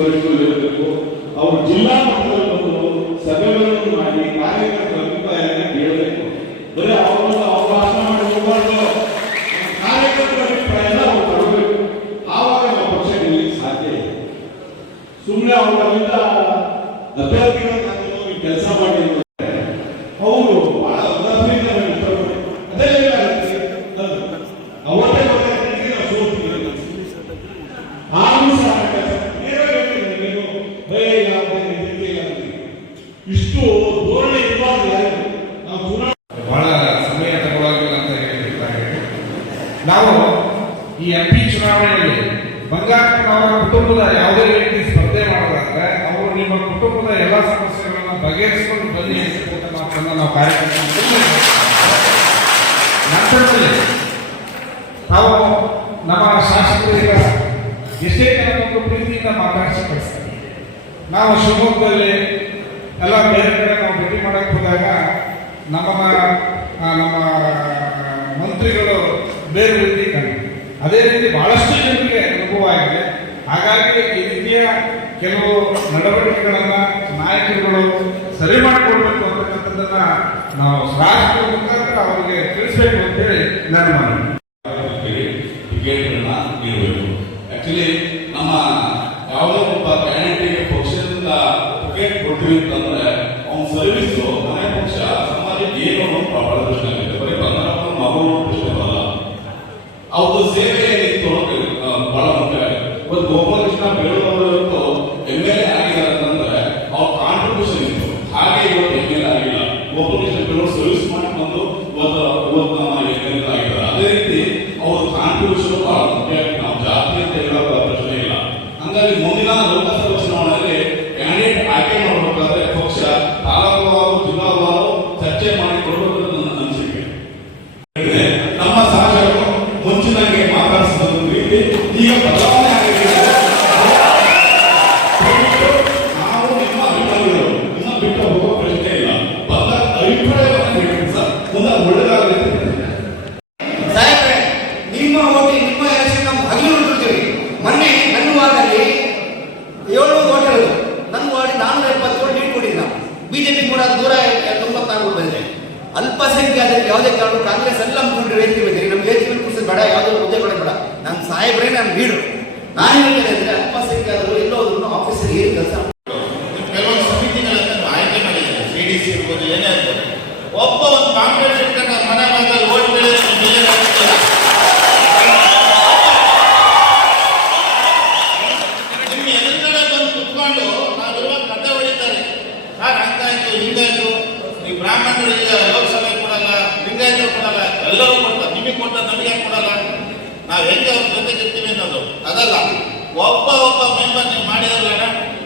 ವರಿಷ್ಠರು ಇರಬೇಕು. ಅವರು ಜಿಲ್ಲಾ ಮಟ್ಟದಲ್ಲಿ ಬಂದು ಸಭೆಗಳನ್ನು ಮಾಡಿ ಕಾರ್ಯಕರ್ತರ ಅಭಿಪ್ರಾಯವನ್ನು ಕೇಳಬೇಕು. ಬರೀ ಅವ್ರ ಭಾಷಣ ಮಾಡಿ ಹೋಗಬಾರ್ದು, ಕಾರ್ಯಕರ್ತರ ಅಭಿಪ್ರಾಯನ ಅವ್ರು ಕೊಡಬೇಕು. ಆವಾಗ ನಾವು ಪಕ್ಷ ಗೆಲ್ಲಲಿಕ್ಕೆ ಸಾಧ್ಯ ಇದೆ. ಸುಮ್ಮನೆ ಅವರಿಂದ ಅಭ್ಯರ್ಥಿಗಳ ಕೆಲಸ ಮಾಡಿ ಅವರು ಬಹಳ ಉದಾಸೀನ ಅದೇ ಅವತ್ತೇ ಗೊತ್ತಾಗ್ತದೆ ನಾವು ಸೋಲ್ತೀವಿ. ಆದ್ರೂ ಸಹ ಇಷ್ಟು ಧೋರಣೆ ಇರಬಾರ್ದು. ನಾವು ಬಹಳ ಸಮಯ ತಗೊಳ್ಳೋದಿಲ್ಲ ಅಂತ ಹೇಳಿದ್ದಾರೆ. ನಾವು ಈ MP ಚುನಾವಣೆಯಲ್ಲಿ ಬಂಗಾರಪ್ಪನವರ ಕುಟುಂಬದ ಯಾವುದೇ ವ್ಯಕ್ತಿ ಸ್ಪರ್ಧೆ ಮಾಡೋದಾದ್ರೆ ಅವರು ನಿಮ್ಮ ಕುಟುಂಬದ ಎಲ್ಲ ಸಮಸ್ಯೆಗಳನ್ನ ಬಗೆಹರಿಸಿಕೊಂಡು ಬನ್ನಿ ಅಂತ ನಾವು ಕಾರ್ಯಕ್ರಮ ನಂತರದಲ್ಲಿ ನಾವು ನಮ್ಮ ಶಾಸಕರಿಗೆ ಎಷ್ಟೇ ಜನರೊಂದು ಪ್ರೀತಿಯಿಂದ ಮಾತಾಡಿಸಿ ಕಳಿಸ್ತಾರೆ. ನಾವು ಶಿವಮೊಗ್ಗದಲ್ಲಿ ಎಲ್ಲ ಬೇರೆ ಕಡೆ ನಾವು ಭೇಟಿ ಮಾಡಕ್ಕೆ ಹೋದಾಗ ನಮ್ಮ ಮಂತ್ರಿಗಳು ಬೇರೆ ರೀತಿ ಕಂಡು ಅದೇ ರೀತಿ ಬಹಳಷ್ಟು ಜನರಿಗೆ ಅನುಭವ ಆಗಿದೆ. ಹಾಗಾಗಿ ಈ ರೀತಿಯ ಕೆಲವು ನಡವಳಿಕೆಗಳನ್ನ ನಾಯಕರುಗಳು ಸರಿ ಮಾಡಿಕೊಡ್ಬೇಕು ಅಂತಕ್ಕಂಥದ್ದನ್ನ ನಾವು ರಾಷ್ಟ್ರದ ಮುಖಾಂತರ ಅವರಿಗೆ ತಿಳಿಸಬೇಕು ಅಂತೇಳಿ ನಾನು ಮಾಡಿ ಟಿಕೆಟ್ಗಳನ್ನ ನೀಡಬೇಕು. ಆಕ್ಚುಲಿ ನಮ್ಮ ಯಾವುದೋ ಒಬ್ಬ ಕ್ಯಾಂಡಿಡೇಟ್ಗೆ ಪಕ್ಷದಿಂದ ಟಿಕೆಟ್ ಕೊಡ್ತೀವಿ ಅಂತಂದ್ರೆ ಅವ್ನ ಸರ್ವಿಸ್ ಮನೆ ಪಕ್ಷ ಸಮಾಜಕ್ಕೆ ಏನು ಬಹಳ ಪ್ರಶ್ನೆ ಆಗಿದೆ. ಬರೀ ಬಂಗಾರಪ್ಪನ ಮಗು ಪ್ರಶ್ನೆ ಬರಲ್ಲ, ಅವ್ರದ್ದು ಸೇವೆ ಏನಿತ್ತು ಬಹಳ ಮುಖ್ಯ ಆಗಿದೆ. ಇವತ್ತು ಗೋಪಾಲಕೃಷ್ಣ ಬೇಳೂರವತ್ತು MLA ಆಗಿದ್ದಾರೆ ಅಂತಂದ್ರೆ ಅವ್ರ ಕಾಂಟ್ರಿಬ್ಯೂಷನ್ ಇತ್ತು. ಹಾಗೆ ಇವತ್ತು MLA ಆಗಿಲ್ಲ. ಗೋಪಾಲಕೃಷ್ಣ ಬೇಳೂರು ಸರ್ವಿಸ್ ಮಾಡಿ ಬಂದು ಇವತ್ತು ನಮ್ಮ MLA ಆಗಿದ್ದಾರೆ. ಅದೇ ರೀತಿ ಅವ್ರ ಕಾಂಟ್ರಿಬ್ಯೂಷನ್ ಬಹಳ ಮುಖ್ಯ ಆಗಿದೆ. ನಾವು ಜಾತಿ ಅಂತ ಹೇಳೋ ಪ್ರಶ್ನೆ ಇಲ್ಲ. ಹಂಗಾಗಿ ಮುಂದಿನ ಲೋಕಸಭಾ ಚುನಾವಣೆಯಲ್ಲಿ ಕ್ಯಾಂಡಿಡೇಟ್ ಆಯ್ಕೆ ಮಾಡಬೇಕಾದ್ರೆ ಪಕ್ಷ ತಾಲೂಕುವಾರು ಜಿಲ್ಲಾವಾರು ಚರ್ಚೆ ಮಾಡಿ ಕೊಡಬೇಕು ಅಂತ ನನ್ನ ಅನಿಸಿಕೆ. ನಮ್ಮ ಶಾಸಕರು ಮುಂಚಿನಾಗೆ ಮಾತಾಡಿಸಿದ ರೀತಿ ಈಗ ಬದಲಾವಣೆ ಆಗಿದೆ. ನಾವು ನಿಮ್ಮ ಅಭಿಪ್ರಾಯಗಳು ಇನ್ನ ಬಿಟ್ಟು ಹೋಗೋ ಪ್ರಶ್ನೆ ಇಲ್ಲ. ಬದಲ ಅಭಿಪ್ರಾಯವನ್ನು ಹೇಳಿ ಸರ್ ಮುಂದೆ ಒಳ್ಳೆದಾಗುತ್ತೆ. ನಿಮ್ಮ ಓಟಿ ನಿಮ್ಮ ಎಲೆಕ್ಷನ್ ನಾವು ಹಗಲು ನೋಡ್ತೀವಿ. ಮೊನ್ನೆ ನನ್ನ ವಾರ್ಡಲ್ಲಿ 7 ಓಟ್ ಇರೋದು, ನನ್ನ ವಾರ್ಡ್ 477 ಲೀಡ್ ಕೊಟ್ಟಿದ್ದ. ಬಿಜೆಪಿ ಕೂಡ 194 ಬಂದಿದೆ. ಅಲ್ಪಸಂಖ್ಯಾತರಿಗೆ ಯಾವುದೇ ಕಾರಣ ಕಾಂಗ್ರೆಸ್ ಎಲ್ಲ ಮುಖಂಡರು ವೇದಿಕೆ ಬಂದಿರಿ. ನಮ್ಗೆ ವೇದಿಕೆ ಕುರಿತು ಬೇಡ, ಯಾವುದೋ ಹುದ್ದೆ ಬೇಡ. ನಾನು ಸಾಹೇಬ್ರೆ ನಾನು ಲೀಡರ್. ನಾನು ಹೇಳ್ತೇನೆ ಅಂದ್ರೆ ಅಲ್ಪಸಂಖ್ಯಾತರು ಎಲ್ಲೋದ್ರು ಆಫೀಸರ್ ಏನು ಕೆಲಸ ಕೆಲವೊಂದು ಸಮಿತಿಗಳನ್ನು ಆಯ್ಕೆ ಮಾಡಿದ್ದಾರೆ. CDC ಇರ್ಬೋದು, ಏನೇ ಇರ್ಬೋದು. ಒಬ್ಬ ಒಂದು ಕಾಂಗ್ರೆಸ್ ಇರ್ತಾನೆ ಮನೆ ಮಗಲ್ಲಿ ಓಟ್ ಬೆಳೆದ ನಿಮ್ಮ ಎದುರುಗಡೆ ಬಂದು ಕುತ್ಕೊಂಡು ನಾವಿರುವಾಗ ಕತೆ ಹೊಡಿತಾರೆ. ಸರ್ ಹಂಗಾಯ್ತು ಹಿಂಗಾಯ್ತು, ಈ ಬ್ರಾಹ್ಮಣರಿಗೆ ಲೋಕಸಭೆ ಕೊಡಲ್ಲ, ಲಿಂಗಾಯತರು ಕೊಡಲ್ಲ, ಎಲ್ಲರೂ ಕೊಡ್ತಾರೆ. ನಿಮಗೆ ಕೊಡ್ತಾರೆ, ನಮಗೆ ಕೊಡಲ್ಲ. ನಾವು ಹೆಂಗೆ ಅವ್ರ ಜೊತೆಗೆ ಇರ್ತೀವಿ ಅನ್ನೋದು ಅದಲ್ಲ. ಒಬ್ಬ ಮೆಂಬರ್ ನೀವು ಮಾಡಿದ್ರಲ್ಲ,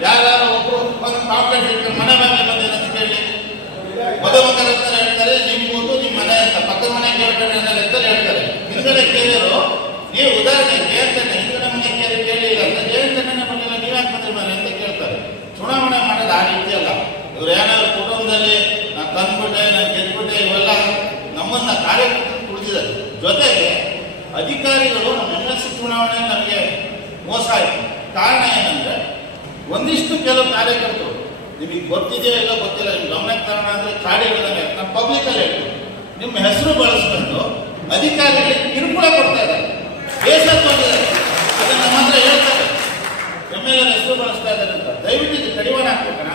ಯಾರು ಒಬ್ಬರು ಒಂದು ಕಾಂಪ್ಲೇಂಟ್ ಇರ್ತಾರೆ ಮನೆ ಮೇಲೆ ಬಂದಿದೆ ಅಂತ ಕೇಳಿ ಮದುಮಗರ ಹತ್ರ ಹೇಳ್ತಾರೆ ನಿಮ್ಗೊಂದು ನಿಮ್ಮ ಮನೆ ಅಂತ ಪಕ್ಕದ ಮನೆ ಕೇಳ್ತಾರೆ ಅನ್ನೋ ಲೆಕ್ಕದಲ್ಲಿ ಹೇಳ್ತಾರೆ. ಹಿಂದ್ಗಡೆ ಕೇಳಿದ್ರು ನೀವು ಉದಾಹರಣೆ ಕೇಳ್ತಾನೆ ಹಿಂದ್ಗಡೆ ಮನೆ ಕೇಳಿಲ್ಲ ಅಂತ ಹೇಳ್ತಾನೆ ಬಂದಿಲ್ಲ, ನೀವ್ಯಾಕೆ ಬಂದ್ರಿ ಮನೆ ಅಂತ ಕೇಳ್ತಾರೆ. ಚುನಾವಣೆ ಮಾಡೋದು ಆ ರೀತಿ ಅಲ್ಲ. ಇವ್ರು ಏನಾದ್ರು ಕುಟುಂಬದಲ್ಲಿ ನಾನು ತಂದ್ಬಿಟ್ಟೆ ನಾನು ಗೆದ್ಬಿಟ್ಟೆ ಇವೆಲ್ಲ ನಮ್ಮನ್ನ ಕಾರ್ಯಕರ್ತರು ತುಳಿದಿದ್ದಾರೆ. ಜೊತೆಗೆ ಅಧಿಕಾರಿಗಳು ನಮ್ಮ MLC ಚುನಾವಣೆ ನಮಗೆ ಮೋಸ ಆಯಿತು. ಕಾರಣ ಏನಂದ್ರೆ ಒಂದಿಷ್ಟು ಕೆಲವು ಕಾರ್ಯಕರ್ತರು ನಿಮಗೆ ಗೊತ್ತಿದೆಯೋ ಇಲ್ಲ ಗೊತ್ತಿಲ್ಲ, ನಿಮ್ಗೆ ಗಮನಕ್ಕೆ ಕಾರಣ ಅಂದ್ರೆ ಚಾಡಿ ಹಿಡಿದಂಗೆ ನಮ್ಮ ಪಬ್ಲಿಕಲ್ಲಿ ಹೇಳ್ತೀವಿ. ನಿಮ್ಮ ಹೆಸರು ಬಳಸ್ಕೊಂಡು ಅಧಿಕಾರಿಗಳಿಗೆ ಕಿರುಕುಳ ಕೊಡ್ತಾ ಇದ್ದಾರೆ, ಬೇಸರವಾಗಿದ್ದಾರೆ. ಅದನ್ನು ನಮ್ಮ ಹತ್ರ ಹೇಳ್ತಾರೆ MLA ಹೆಸರು ಬಳಸ್ತಾ ಇದ್ದಾರೆ ಅಂತ. ದಯವಿಟ್ಟು ಇದು ಕಡಿವಾಣ ಹಾಕ್ಬೇಕಣ.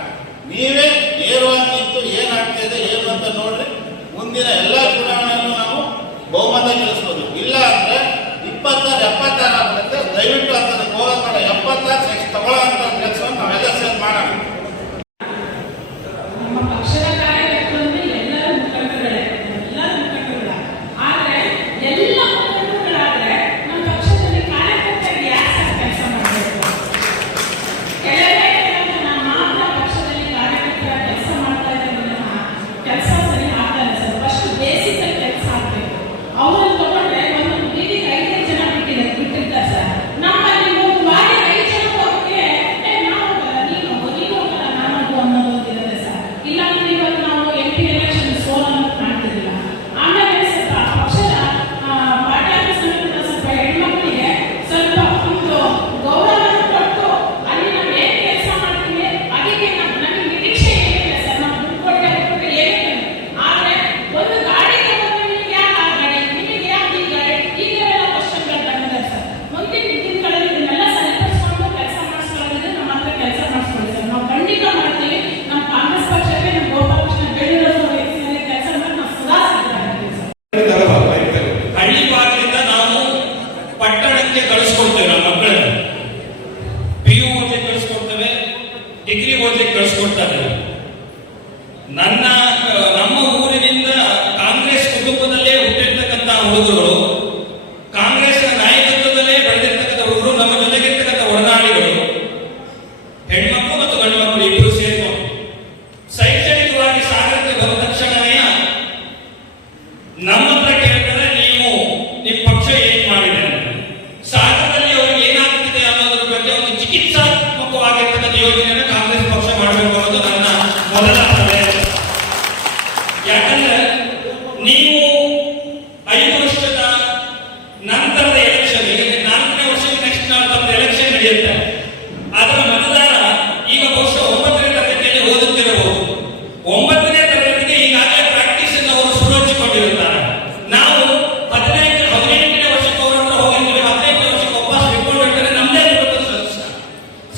ನೀವೇ ನೇರವಾಗಿ ನಿಂತು ಏನಾಗ್ತಾ ಇದೆ ಏನು ಅಂತ ನೋಡ್ರಿ. ಮುಂದಿನ ಎಲ್ಲ ಚುನಾವಣೆಯಲ್ಲೂ ನಾವು ಬಹುಮತ ಗೆಲ್ಲಿಸ್ಬೋದು. ಇಲ್ಲ ಅಂದ್ರೆ 26-76 ಆಗುತ್ತೆ. ದಯವಿಟ್ಟು ಅದಕ್ಕೆ ಹೋಗೋಣ. 76 ತಗೊಳ್ಳೋ ಅಂತ ಕೆಲಸವನ್ನು ನಾವೆಲ್ಲ ಸೇರಿ ಮಾಡೋಣ. ಅವರನ್ನು ತಗೊಂಡ್ರೆ ಒಂದು ಬೀದಿಗೆ 5 ಜನ ಬಿಟ್ಟಿರ್ತಾರೆ ಸರ್. ನಮ್ಮಲ್ಲಿ 3 ವಾರ್ಡಿಗೆ 5 ಜನ ಡಿಗ್ರಿ ಓದಲಿಕ್ಕೆ ಕಳಿಸ್ಕೊಡ್ತಾರೆ. ನಮ್ಮ ಊರಿನಿಂದ ಕಾಂಗ್ರೆಸ್ ಕುಟುಂಬದಲ್ಲೇ ಹುಟ್ಟಿರ್ತಕ್ಕಂಥ ಹುಡುಗರು, ಕಾಂಗ್ರೆಸ್ ನಾಯಕತ್ವದಲ್ಲೇ ಬೆಳೆದಿರ್ತಕ್ಕಂಥ ಹುಡುಗರು, ನಮ್ಮ ಜೊತೆಗಿರ್ತಕ್ಕಂಥ ಒಡನಾಡಿಗಳು, ಹೆಣ್ಮಕ್ಳು ಮತ್ತು ಗಂಡು ಮಕ್ಕಳು ಇಬ್ಬರು ಸೇರಿಕೊಂಡು ಶೈಕ್ಷಣಿಕವಾಗಿ ಸಾಗರಕ್ಕೆ ಬಂದ ತಕ್ಷಣವೇ ನಮ್ಮ ಹತ್ರ ಕೇಳ್ತಾರೆ, ನೀವು ನಿಮ್ಮ ಪಕ್ಷ ಏನ್ ಮಾಡಿದೆ, ಸಾಗರದಲ್ಲಿ ಅವ್ರಿಗೆ ಏನಾಗ್ತಿದೆ ಅನ್ನೋದ್ರ ಬಗ್ಗೆ ಒಂದು ಚಿಕಿತ್ಸಾತ್ಮಕವಾಗಿರ್ತಕ್ಕಂಥ ಯೋಜನೆಯನ್ನು ಕಾಂಗ್ರೆಸ್ ಪಕ್ಷ ಮಾಡಬೇಕು ಅನ್ನೋದು ನನ್ನ ಮೊದಲ ಪ್ರಯತ್ನ. ಯಾಕಂದ್ರೆ ನೀವು 5 ವರ್ಷದ ನಂತರದ ಎಲೆಕ್ಷನ್, 4ನೇ ವರ್ಷಕ್ಕೆ ನೆಕ್ಸ್ಟ್ ತಮ್ಮದು ಎಲೆಕ್ಷನ್ ನಡೆಯುತ್ತೆ. ಅದರ ಮತದಾರ ಈಗ ಬಹುಶಃ 9ನೇ ತರಗತಿಯಲ್ಲಿ ಓದುತ್ತಿರಬಹುದು. 9ನೇ ತರಗತಿಗೆ ಈಗಾಗಲೇ ಪ್ರಾಕ್ಟೀಸ್ ಅನ್ನು ಅವರು ಸುರಕ್ಷಿಕೊಂಡಿರುತ್ತಾರೆ. ನಾವು 18ನೇ ವರ್ಷಕ್ಕೆ ಅವರ ಹತ್ರ ಹೋಗಿರ್ತೀವಿ, 15ನೇ ವರ್ಷಕ್ಕೆ ವಾಪಸ್ ಬಿಟ್ಕೊಂಡಿರ್ತಾರೆ. ನಮ್ಮದೇ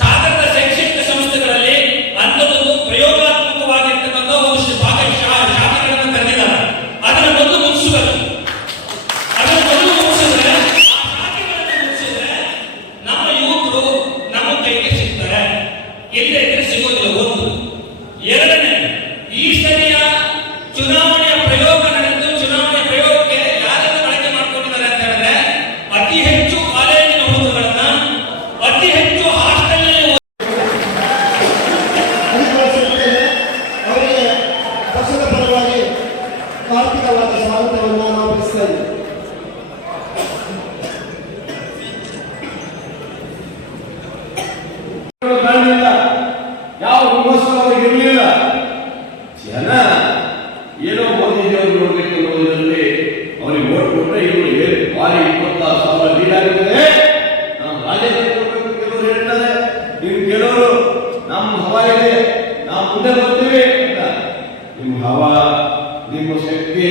ಸಾಗರದ ಶೈಕ್ಷಣಿಕ ಸಂಸ್ಥೆಗಳಲ್ಲಿ ಅಂಥದ್ದೊಂದು ಪ್ರಯೋಗಾತ್ಮಕವಾಗಿರ್ತಕ್ಕಂಥ ಒಂದು ಶಾಲೆಗಳನ್ನು ಕರೆದಿದ್ದಾರೆ. ಅದನ್ನು ಮೊದಲು ಮುಗಿಸಬೇಕು. ಅದನ್ನು ಮೊದಲು ಮುಗಿಸಿದ್ರೆ, ಆ ಶಾಲೆಗಳನ್ನು ಮುಗಿಸಿದ್ರೆ ನಮ್ಮ ಯುವಕರು ನಮ್ಮ ಕೈಗೆ ಸಿಗ್ತಾರೆ. ಇಲ್ಲದಿದ್ರೆ ಸಿಗೋದಿಲ್ಲ. ಒಂದು. ಎರಡನೇ, ಈ ಸರಿಯ ಚುನಾವಣೆಯ ಪ್ರಯೋಗ ನಡೆದು ಚುನಾವಣೆಯ ಪ್ರಯೋಗಕ್ಕೆ ಯಾರನ್ನು ಬಳಕೆ ಮಾಡ್ಕೊಂಡಿದ್ದಾರೆ ಅಂತ ಹೇಳಿದ್ರೆ, ಅತಿ ಹೆಚ್ಚು ಕಾಲೇಜಿನ ಹುಡುಗರನ್ನ, ಅತಿ ಹೆಚ್ಚು ಹಾಸ್ಟೆಲ್ನಲ್ಲಿ ಅಧಿಕರಿಸುತ್ತೇನೆ. ಅವರಿಗೆ ಪಕ್ಷದ ಪರವಾಗಿ ಆರ್ಥಿಕವಾದ ಸ್ವಾಗತವನ್ನು ನಾವು ಬಯಸ್ತಾ ಇದ್ದೇವೆ. ಕಾಣಲಿಲ್ಲ, ಯಾವ ಹುಮ್ಮಸ್ಸು ಅವರಿಗೆ ಇರಲಿಲ್ಲ. ಜನ ಏನೋ ಮೋದಿಜಿಯವರು ನೋಡ್ಬೇಕು ಅನ್ನೋದರಲ್ಲಿ ಅವರಿಗೆ ಓಟ್ ಕೊಟ್ಟರೆ ಇವರು ಬಾರಿ 26,000 ಲೀಡ್ ಆಗುತ್ತದೆ, ನಾವು ರಾಜ್ಯದಲ್ಲಿ ಕೊಡಬೇಕು. ಕೆಲವರು ಹೇಳ್ತಾರೆ, ನೀವು ಕೆಲವರು ನಮ್ಮ ಹವಾ ಇದೆ, ನಾವು ಮುಂದೆ ಬರ್ತೀವಿ ಅಂತ. ನಿಮ್ಮ ಹವಾ, ನಿಮ್ಮ ಶಕ್ತಿ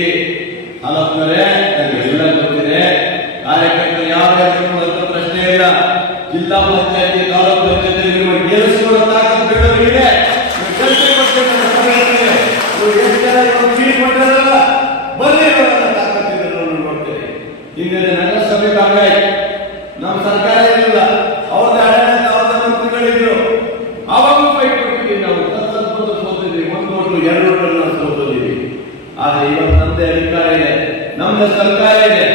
ಹಲಪ್ತಾರೆ, ನನಗೆಲ್ಲ ಗೊತ್ತಿದೆ. ಕಾರ್ಯಕರ್ತರು ಯಾವ ಅಂತ ಪ್ರಶ್ನೆ ಇಲ್ಲ. ಜಿಲ್ಲಾ ಪಂಚಾಯತಿ, ತಾಲೂಕು ಪಂಚಾಯತಿ ನಿಮಗೆ ಗೆಲ್ಲಿಸಿಕೊಳ್ಳೋ ತಾಕತ್ತು ಬೇಡವರಿಗೆ ಎಷ್ಟು ಜನ ಫೀಲ್ ಮಾಡಿದಾರಲ್ಲ, ಬನ್ನಿ ತಾಕತ್ತಿದೆ ನೋಡ್ತೇನೆ. ಹಿಂದಿನ ನಗರಸಭೆ ಕಾಂಗ್ರೆಸ್ ನಮ್ಮ ಸರ್ಕಾರ ಇರಲಿಲ್ಲ, ಅವ್ರದ್ದು ಆಡಳಿತ, ಅವ್ರದ್ದು ಮಂತ್ರಿಗಳಿದ್ರು. ಅವಾಗ ಫೈಟ್ ಕೊಟ್ಟಿದ್ದೀವಿ ನಾವು. ತತ್ಸತ್ಪದ ಸೋತಿದ್ದೀವಿ, 1 ಓಟು 2 ಓಟು ನಾವು ಸೋತಿದ್ದೀವಿ. ಆದ್ರೆ ಇವತ್ತು ನಮ್ಮದೇ ಅಧಿಕಾರ ಇದೆ, ನಮ್ಮದೇ ಸರ್ಕಾರ ಇದೆ.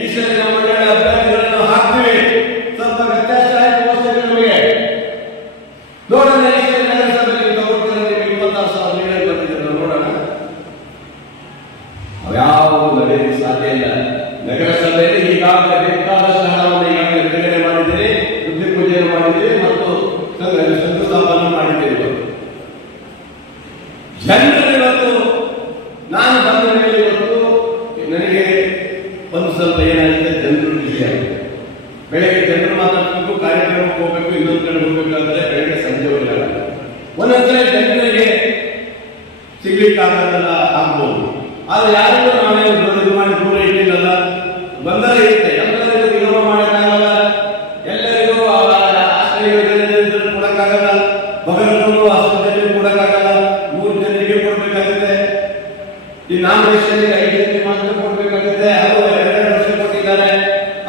ಈ ಸರಿ ನಮ್ಮ ಒಳ್ಳೆ ಅಭ್ಯರ್ಥಿಗಳನ್ನು ಹಾಕ್ತೀವಿ. ಸ್ವಲ್ಪ ವ್ಯತ್ಯಾಸ ಆಯ್ತು ನಮಗೆ. ನೋಡೋಣ, ಈ ಸರಿ ನಗರಸಭೆಗೆ ತಗೊಳ್ತಾರೆ. 26,000 ಲೀಡರ್ ಬಂದಿದ್ದಾರೆ, ನೋಡೋಣ. ಅವ್ಯಾವುದು ನಡೆಯಲು ಸಾಧ್ಯ ಇಲ್ಲ. ನಗರಸಭೆಯಲ್ಲಿ ಈಗಾಗಲೇ ಬೇಕಾದಷ್ಟು ಹಣವನ್ನು ಈಗಾಗಲೇ ಬಿಡುಗಡೆ ಮಾಡಿದ್ದೀರಿ, ಬುದ್ಧಿ ಪೂಜೆಯನ್ನು ಮಾಡಿದ್ದೀರಿ ಮತ್ತು ಶಂಕುಸ್ಥಾಪನೆ ಮಾಡಿದ್ದೀರಿ. ಜನರಲ್ಲಿ ಇವತ್ತು ನಾನು ಬಂದ ಮೇಲೆ ಇವತ್ತು ನನಗೆ ಒಂದು ಸ್ವಲ್ಪ ಏನಾಗಿದೆ, ಜನರು ಬಿಸಿ ಆಗಿದೆ. ಬೆಳಗ್ಗೆ ಜನರು ಮಾತಾಡಬೇಕು, ಕಾರ್ಯಕ್ರಮಕ್ಕೆ ಹೋಗ್ಬೇಕು, ಇನ್ನೊಂದು ಕಡೆ ಹೋಗ್ಬೇಕಾದ್ರೆ ಬೆಳಗ್ಗೆ ಸಂಜೆ ಹೋಗಲ್ಲ. ಒಂದೊಂದ್ಸಲ ಜನರಿಗೆ ಸಿಗ್ಲಿಕ್ಕಾಗಲ್ಲ ಆಗ್ಬೋದು. ಆದ್ರೆ ಯಾರಿಗೂ ನಾವೇ ಇದು ಮಾಡಿ ದೂರ ಇಟ್ಟಿಲ್ಲ, ಬಂದರೆ ಇರುತ್ತೆ. ಎಲ್ಲರಿಗೂ ವಿರೋಧ ಮಾಡೋಕ್ಕಾಗಲ್ಲ, ಎಲ್ಲರಿಗೂ ಆಶ್ರಯ ಯೋಜನೆ ಕೊಡಕ್ಕಾಗಲ್ಲ, ಬಗಲೂ ಆಸ್ಪತ್ರೆಯಲ್ಲಿ ಕೊಡಕ್ಕಾಗಲ್ಲ. 3 ಜನರಿಗೆ ಕೊಡ್ಬೇಕಾಗುತ್ತೆ. ಈ ನಾಮಿನೇಷನ್ಗೆ 5 ಜನರಿಗೆ ಮಾತ್ರ ಕೊಡ್ಬೇಕಾಗುತ್ತೆ. ಅವರು 2 ವರ್ಷ ಕೊಟ್ಟಿದ್ದಾರೆ.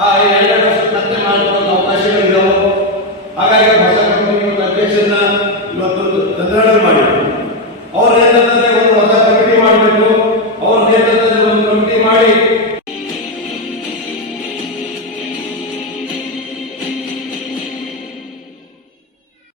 ಆ 2 ವರ್ಷ ಮತ್ತೆ ಮಾಡಿಕೊಳ್ಳೋ ಅವಕಾಶಗಳಿದ್ದಾವೆ. ಹಾಗಾಗಿ ಹೊಸ ಕಂಪನಿ ಅಧ್ಯಕ್ಷರನ್ನ ಇವತ್ತು ಚಂದ್ರಣ್ಣ ಮಾಡಿದ್ರು. ಅವ್ರು ಏನಂತಂದ್ರೆ